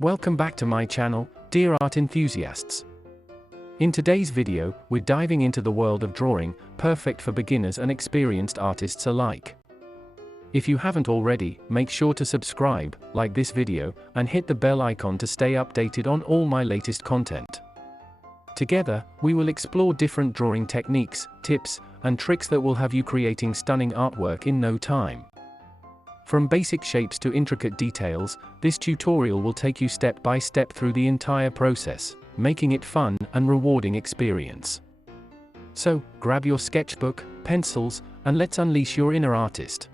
Welcome back to my channel, dear art enthusiasts. In today's video, we're diving into the world of drawing, perfect for beginners and experienced artists alike. If you haven't already, make sure to subscribe, like this video, and hit the bell icon to stay updated on all my latest content. Together, we will explore different drawing techniques, tips, and tricks that will have you creating stunning artwork in no time. From basic shapes to intricate details, this tutorial will take you step by step through the entire process, making it fun and rewarding experience. So, grab your sketchbook, pencils, and let's unleash your inner artist.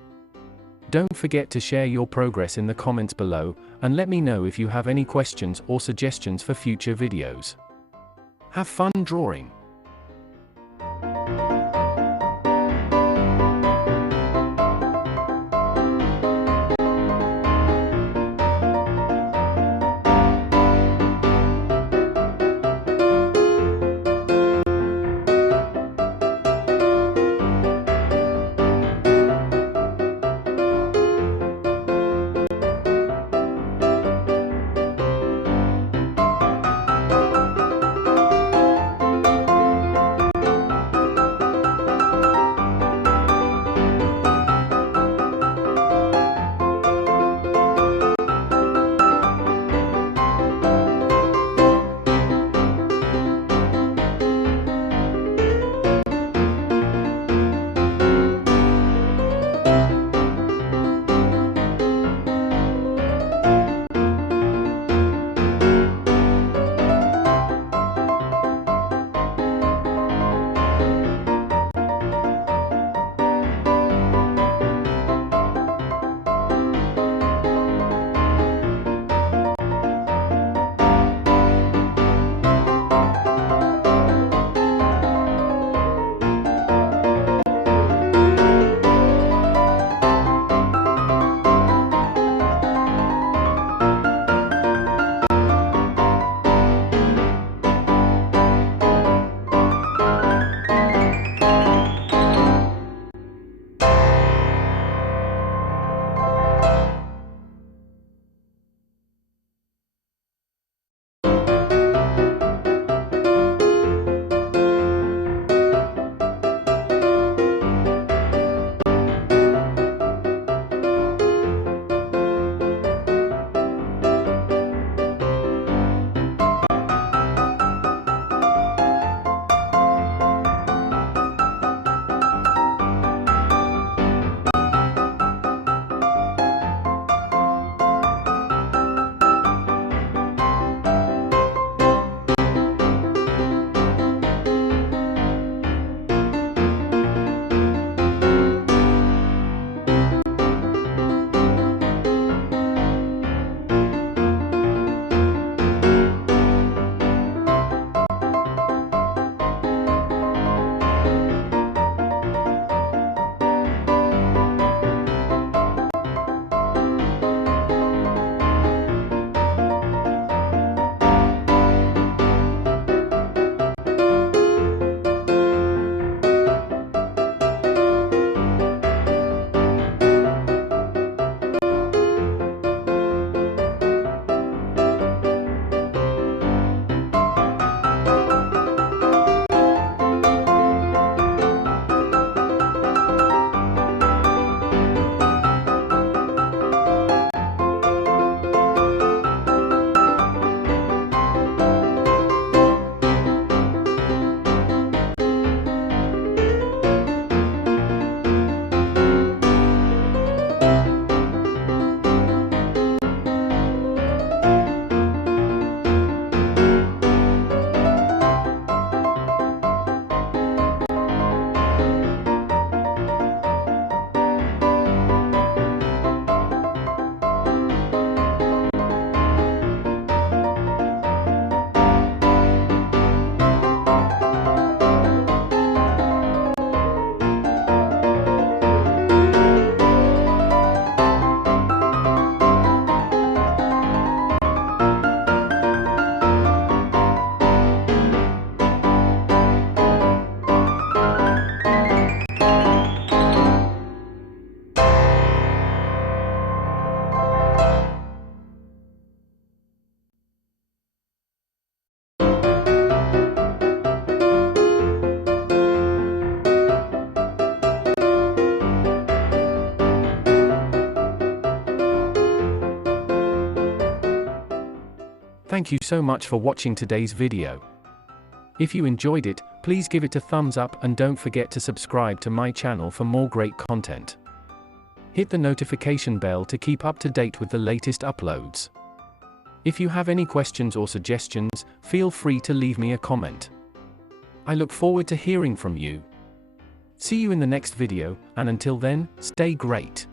Don't forget to share your progress in the comments below, and let me know if you have any questions or suggestions for future videos. Have fun drawing! Thank you so much for watching today's video. If you enjoyed it, please give it a thumbs up and don't forget to subscribe to my channel for more great content. Hit the notification bell to keep up to date with the latest uploads. If you have any questions or suggestions, feel free to leave me a comment. I look forward to hearing from you. See you in the next video, and until then, stay great.